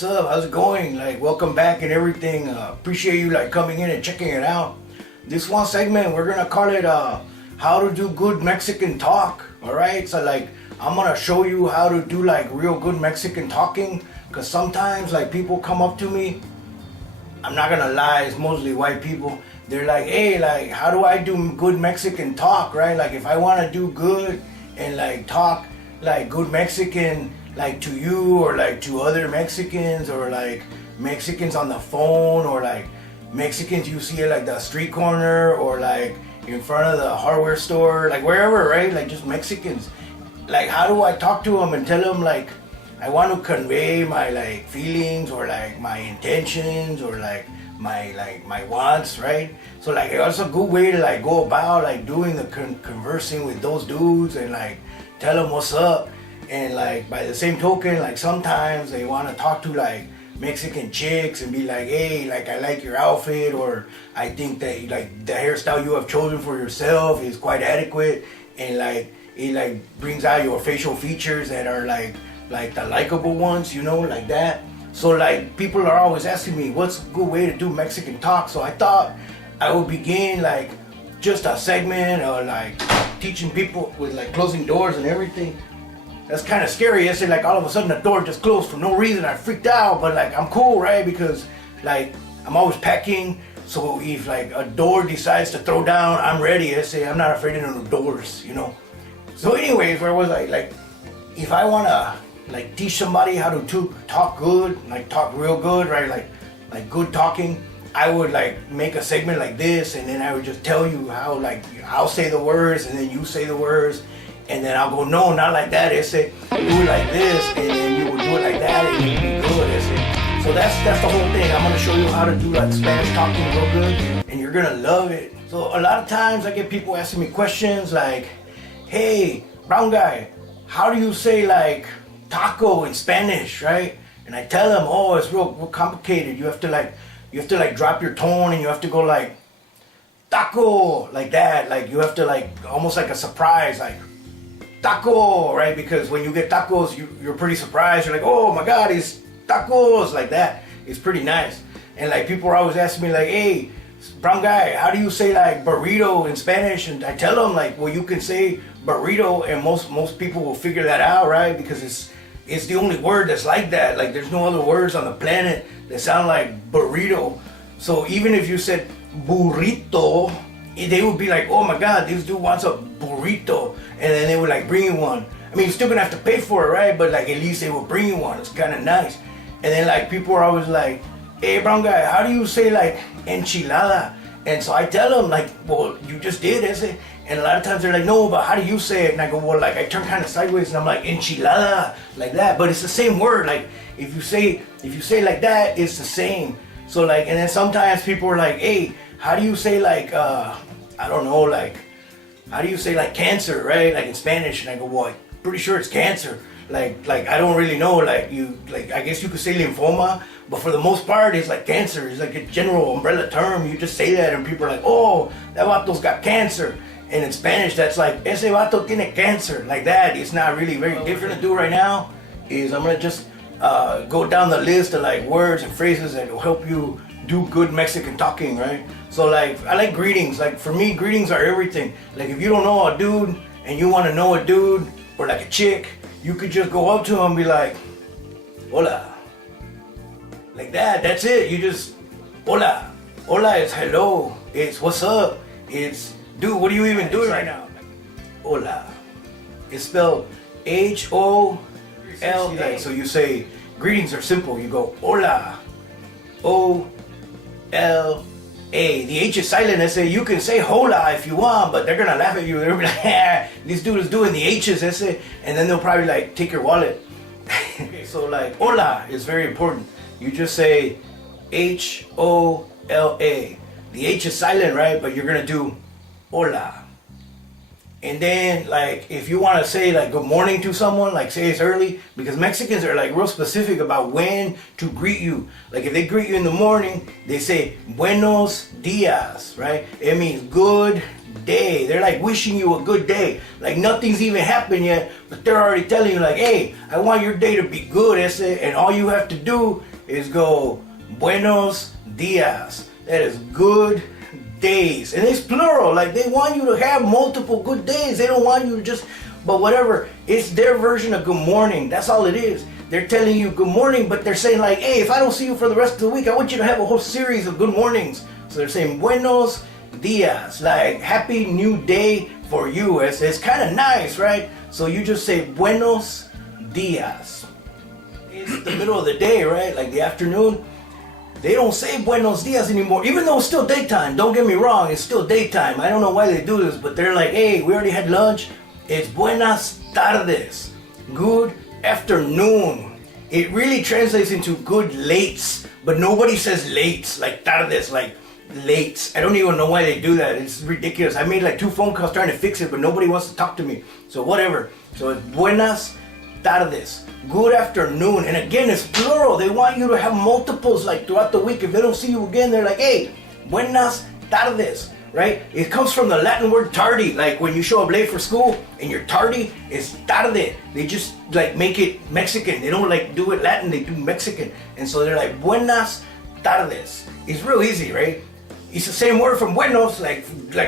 what's up? How's it going? Like, welcome back and everything. Appreciate you like coming in and checking it out. This one segment, we're gonna call it how to do good Mexican talk. All right, so like I'm gonna show you how to do like real good Mexican talking. Cause sometimes like people come up to me, I'm not gonna lie, it's mostly white people. They're like, hey, like how do I do good Mexican talk, right? Like if I wanna do good and like talk like good Mexican, like to you or like to other Mexicans or like Mexicans on the phone or like Mexicans you see at like the street corner or like in front of the hardware store, like wherever, right? Like just Mexicans. Like how do I talk to them and tell them like I want to convey my like feelings or like my intentions or like my wants, right? So like it's a good way to like go about like doing the conversing with those dudes and like tell them what's up. And like by the same token, like sometimes they want to talk to like Mexican chicks and be like, hey, like I like your outfit, or I think that like the hairstyle you have chosen for yourself is quite adequate, and like it like brings out your facial features that are like the likable ones, you know, like that. So like people are always asking me what's a good way to do Mexican talk. So I thought I would begin like just a segment or like teaching people with like closing doors and everything. That's kind of scary. I said like all of a sudden the door just closed for no reason. I freaked out, but like I'm cool, right? Because like I'm always packing. So if like a door decides to throw down, I'm ready. I say I'm not afraid of no doors, you know. So anyways, where was I? Like if I wanna like teach somebody how to talk good, like talk real good, right? Like good talking, I would like make a segment like this, and then I would just tell you how like I'll say the words and then you say the words. And then I'll go, no, not like that. They say, do it like this, and then you will do it like that, and you'll be good. They say. So that's the whole thing. I'm gonna show you how to do like Spanish talking real good, and you're gonna love it. So a lot of times I get people asking me questions like, hey, brown guy, how do you say like taco in Spanish, right? And I tell them, oh, it's real complicated. You have to like drop your tone, and you have to go like taco, like that. Like you have to like almost like a surprise, like taco, right? Because when you get tacos, you're pretty surprised. You're like, oh my God, it's tacos, like that. It's pretty nice. And like people are always asking me like, hey, brown guy, how do you say like burrito in Spanish? And I tell them like, well, you can say burrito, and most people will figure that out, right? Because it's the only word that's like that. Like there's no other words on the planet that sound like burrito. So even if you said burrito, they would be like, oh my God, this dude wants a burrito. And then they would like bring you one. I mean, you're still gonna have to pay for it, right? But like at least they will bring you one. It's kind of nice. And then like people are always like, hey, brown guy, how do you say like enchilada? And so I tell them like, well, you just did, is it? And a lot of times they're like, no, but how do you say it? And I go, well, like I turn kind of sideways and I'm like enchilada, like that. But it's the same word. Like if you say like that, it's the same. So like, and then sometimes people are like, hey, how do you say like I don't know, like how do you say like cancer, right? Like in Spanish. And I go, well, I'm pretty sure it's cancer. Like I don't really know, like I guess you could say lymphoma, but for the most part it's like cancer. It's like a general umbrella term. You just say that and people are like, oh, that vato's got cancer. And in Spanish that's like, ese vato tiene cancer, like that. It's not really very different to do right now. Is I'm gonna just go down the list of like words and phrases that will help you do good Mexican talking, right? So like I like greetings. Like for me, greetings are everything. Like if you don't know a dude and you want to know a dude or like a chick, you could just go up to him and be like, hola, like that. That's it. You just hola. Hola is hello. It's what's up. It's dude, what are you even doing right now? Hola. It's spelled HOLA. So you say greetings are simple. You go hola, OLA. The H is silent. I say you can say hola if you want, but they're gonna laugh at you. They're gonna be like, this dude is doing the H's. I say, and then they'll probably like take your wallet. So like hola is very important. You just say HOLA. The H is silent, right? But you're gonna do hola. And then like if you want to say like good morning to someone, like say it's early, because Mexicans are like real specific about when to greet you. Like if they greet you in the morning, they say buenos dias, right? It means good day. They're like wishing you a good day. Like nothing's even happened yet, but they're already telling you like, hey, I want your day to be good, ese, and all you have to do is go buenos dias. That is good days. And it's plural. Like they want you to have multiple good days. They don't want you to just, but whatever. It's their version of good morning. That's all it is. They're telling you good morning, but they're saying like, hey, if I don't see you for the rest of the week, I want you to have a whole series of good mornings. So they're saying buenos dias, like happy new day for you. It's kind of nice, right? So you just say buenos dias. It's the middle of the day, right? Like the afternoon. They don't say buenos dias anymore, even though it's still daytime. Don't get me wrong, it's still daytime. I don't know why they do this, but they're like, hey, we already had lunch. It's buenas tardes, good afternoon. It really translates into good lates, but nobody says lates, like tardes, like lates. I don't even know why they do that. It's ridiculous. I made like 2 phone calls trying to fix it, but nobody wants to talk to me. So whatever. So it's buenas tardes, good afternoon. And again, it's plural. They want you to have multiples like throughout the week. If they don't see you again, they're like, hey, buenas tardes, right? It comes from the Latin word tardy. Like when you show up late for school and you're tardy, it's tarde. They just like make it Mexican. They don't like do it Latin, they do Mexican. And so they're like, buenas tardes. It's real easy, right? It's the same word from buenos, like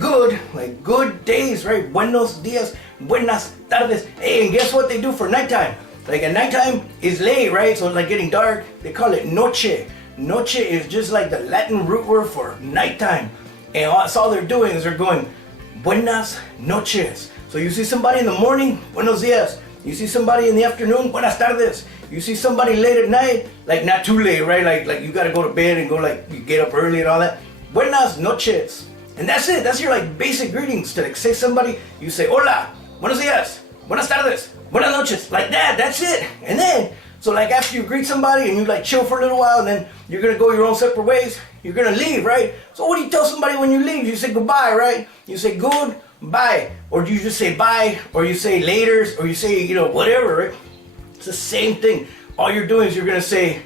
good days, right? Buenos dias, buenas tardes. Hey, and guess what they do for nighttime? Like at nighttime is late, right? So it's like getting dark. They call it noche. Noche is just like the Latin root word for nighttime. And that's all they're doing is they're going, buenas noches. So you see somebody in the morning, buenos dias. You see somebody in the afternoon, buenas tardes. You see somebody late at night, like not too late, right? Like you gotta go to bed and go like, you get up early and all that. Buenas noches. And that's it. That's your like basic greetings to like say somebody. You say, hola, buenos dias, buenas tardes, buenas noches. Like that, that's it. And then, so like after you greet somebody and you like chill for a little while and then you're gonna go your own separate ways, you're gonna leave, right? So what do you tell somebody when you leave? You say goodbye, right? You say goodbye. Or do you just say bye? Or you say laters? Or you say, whatever, right? It's the same thing. All you're doing is you're gonna say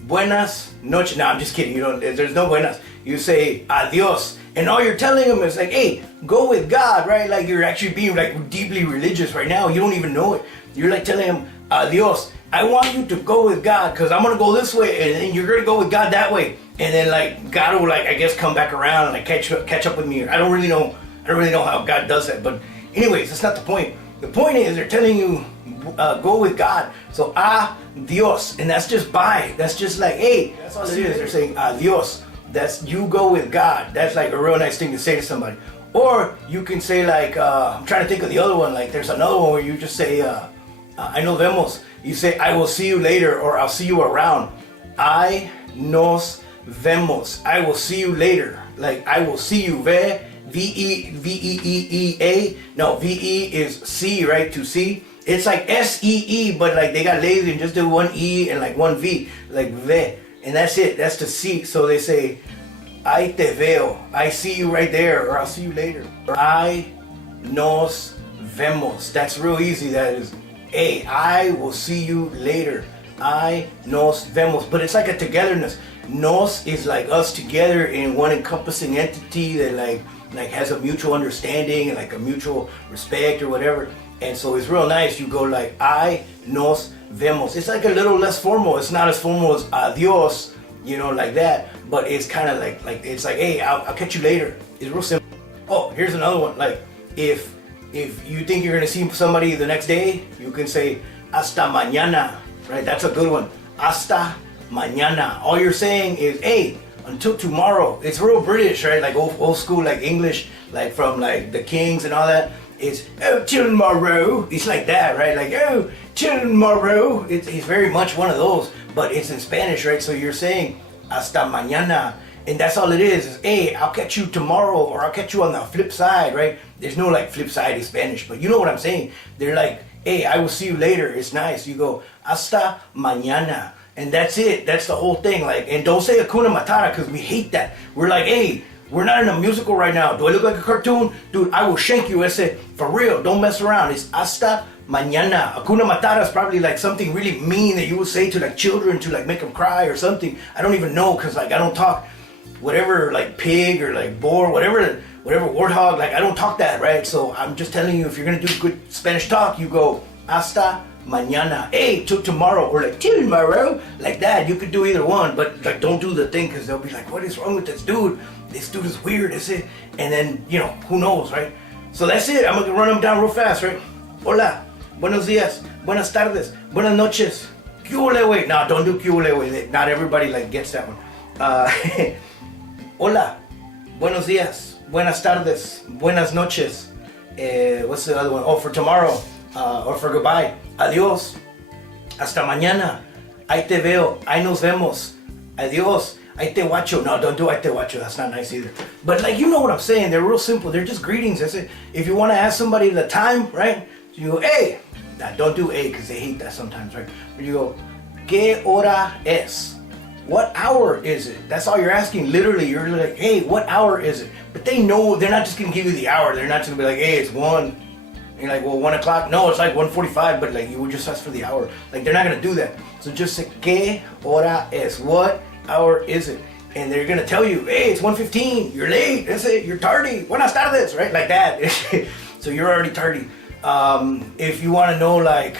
buenas noches. No, I'm just kidding. There's no buenas. You say adios. And all you're telling them is like, hey, go with God, right? Like you're actually being like deeply religious right now. You don't even know it. You're like telling him, adios. I want you to go with God because I'm going to go this way and then you're going to go with God that way. And then like God will like, I guess, come back around and like catch up with me. I don't really know how God does that. But anyways, that's not the point. The point is they're telling you, go with God. So adios. And that's just bye. That's just like, hey, that's all it is. They're saying adios. That's you go with God. That's like a real nice thing to say to somebody. Or you can say like, I'm trying to think of the other one. Like there's another one where you just say, I nos vemos. You say, I will see you later, or I'll see you around. I nos vemos. I will see you later. Like I will see you. V-E-E-E-A. No, V-E is see, right? To see. It's like S-E-E, but like they got lazy and just did one E and like one V. Like ve. And that's it. That's to see. So they say, I te veo. I see you right there, or I'll see you later. I nos vemos. That's real easy. That is, hey, I will see you later. I nos vemos. But it's like a togetherness. Nos is like us together in one encompassing entity that like has a mutual understanding and like a mutual respect or whatever. And so it's real nice. You go like, I nos vemos. It's like a little less formal. It's not as formal as adios, like that. But it's kind of like it's like, hey, I'll catch you later. It's real simple. Oh, here's another one. Like if you think you're gonna see somebody the next day, you can say hasta mañana, right? That's a good one. Hasta mañana. All you're saying is, hey, until tomorrow. It's real British, right? Like old school, like English, like from like the Kings and all that. It's, oh, till tomorrow. It's like that, right? Like, oh, till tomorrow. It's very much one of those, but it's in Spanish, right? So you're saying hasta mañana. And that's all it is, hey, I'll catch you tomorrow, or I'll catch you on the flip side, right? There's no like flip side in Spanish, but you know what I'm saying. They're like, hey, I will see you later. It's nice. You go, hasta mañana. And that's it. That's the whole thing. Like, and don't say Hakuna Matata, because we hate that. We're like, hey, we're not in a musical right now. Do I look like a cartoon? Dude, I will shank you. I said, for real, don't mess around. It's hasta mañana. Hakuna Matata is probably like something really mean that you would say to like children to like make them cry or something. I don't even know, because like I don't talk whatever like pig or like boar, whatever warthog, like I don't talk that, right? So I'm just telling you, if you're gonna do good Spanish talk, you go hasta mañana, hey, till tomorrow, or like till tomorrow, like that. You could do either one, but like don't do the thing because they'll be like, what is wrong with this dude? This dude is weird, is it? And then, you know, who knows, right? So that's it. I'm gonna run them down real fast, right? Hola, buenos dias, buenas tardes, buenas noches. Wait, no, don't do wait. Not everybody like gets that one. Hola, buenos dias, buenas tardes, buenas noches. What's the other one? Oh, for tomorrow, or for goodbye. Adiós, hasta mañana. Ahí te veo, ahí nos vemos. Adiós, ahí te guacho. No, don't do ahí te guacho. That's not nice either. But like, you know what I'm saying. They're real simple. They're just greetings. That's it. If you want to ask somebody the time, right? You go, hey. Nah, don't do a because they hate that sometimes, right? But you go, ¿qué hora es? What hour is it? That's all you're asking. Literally, you're like, hey, what hour is it? But they know they're not just gonna give you the hour. They're not just gonna be like, hey, it's 1. And you're like, well, 1 o'clock. No, it's like 1:45. But like, you would just ask for the hour. Like, they're not gonna do that. So just say, ¿qué hora es? What hour is it? And they're gonna tell you, hey, it's 1:15. You're late. That's it. You're tardy. Buenas tardes, right? Like that. So you're already tardy. If you want to know, like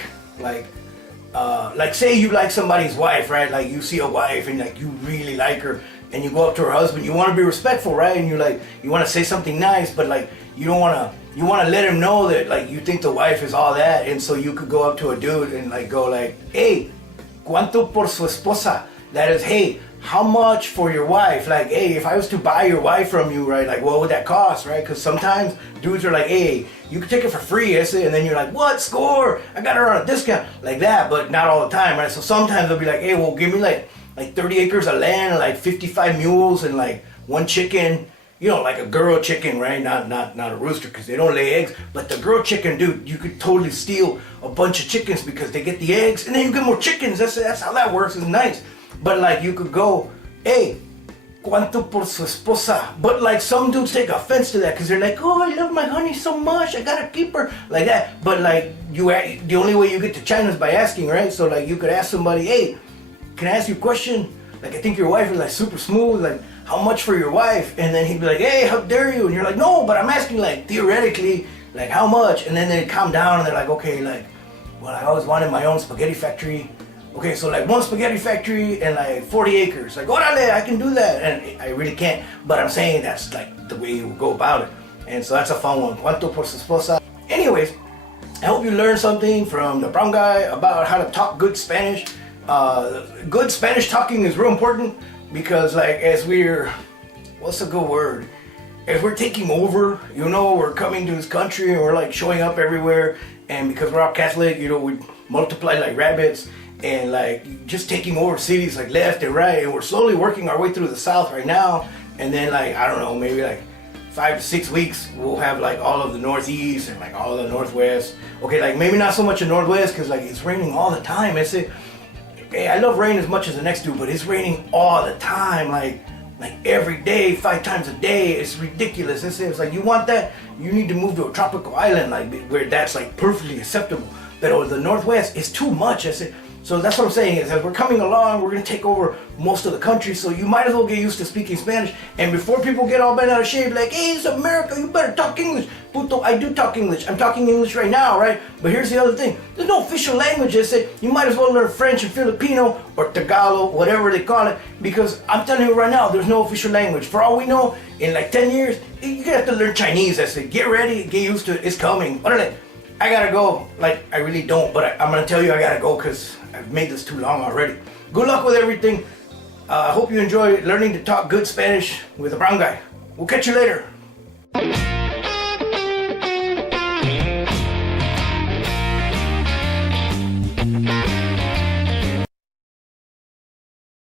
say you like somebody's wife, right? Like you see a wife and like you really like her, and you go up to her husband. You want to be respectful, right? And you want to say something nice, but like you want to let him know that like you think the wife is all that, and so you could go up to a dude and like go like, hey, ¿cuánto por su esposa? That is, hey, how much for your wife? Like, hey, if I was to buy your wife from you, right, like what would that cost, right? Because sometimes dudes are like, hey, you can take it for free, and then you're like, what, score? I got her on a discount, like that, but not all the time, right? So sometimes they'll be like, hey, well, give me like 30 acres of land and like 55 mules and like 1 chicken, you know, like a girl chicken, right? Not a rooster because they don't lay eggs, but the girl chicken, dude, you could totally steal a bunch of chickens because they get the eggs and then you get more chickens. That's how that works. It's nice. But like you could go, hey, ¿cuánto por su esposa? But like some dudes take offense to that because they're like, oh, I love my honey so much, I gotta keep her, like that. But like the only way you get to China is by asking, right? So like you could ask somebody, hey, can I ask you a question? Like I think your wife is like super smooth, like how much for your wife? And then he'd be like, hey, how dare you? And you're like, no, but I'm asking like theoretically, like how much? And then they calm down and they're like, okay, like, well, I always wanted my own spaghetti factory. Okay, so like 1 spaghetti factory and like 40 acres. Like, orale, I can do that. And I really can't, but I'm saying that's like the way you go about it. And so that's a fun one. ¿Cuánto por su esposa? Anyways, I hope you learned something from the brown guy about how to talk good Spanish. Good Spanish talking is real important because like as what's a good word? If we're taking over, you know, we're coming to this country and we're like showing up everywhere, and because we're all Catholic, you know, we multiply like rabbits and like just taking over cities like left and right, and we're slowly working our way through the South right now, and then like, I don't know, maybe like 5 to 6 weeks, we'll have like all of the Northeast and like all of the Northwest. Okay, like maybe not so much in Northwest because like it's raining all the time. Hey, I love rain as much as the next dude, but it's raining all the time, like every day, 5 times a day. It's ridiculous. It's like, you want that? You need to move to a tropical island, like where that's like perfectly acceptable. But the Northwest is too much. So that's what I'm saying is as we're coming along, we're gonna take over most of the country. So you might as well get used to speaking Spanish. And before people get all bent out of shape, like, hey, it's America, you better talk English. Puto, I do talk English. I'm talking English right now, right? But here's the other thing. There's no official language. You might as well learn French and Filipino or Tagalog, whatever they call it. Because I'm telling you right now, there's no official language. For all we know, in like 10 years, you're gonna have to learn Chinese. Get ready, get used to it. It's coming. I gotta go. Like, I really don't, but I'm gonna tell you I gotta go because I've made this too long already. Good luck with everything. I hope you enjoy learning to talk good Spanish with a brown guy. We'll catch you later.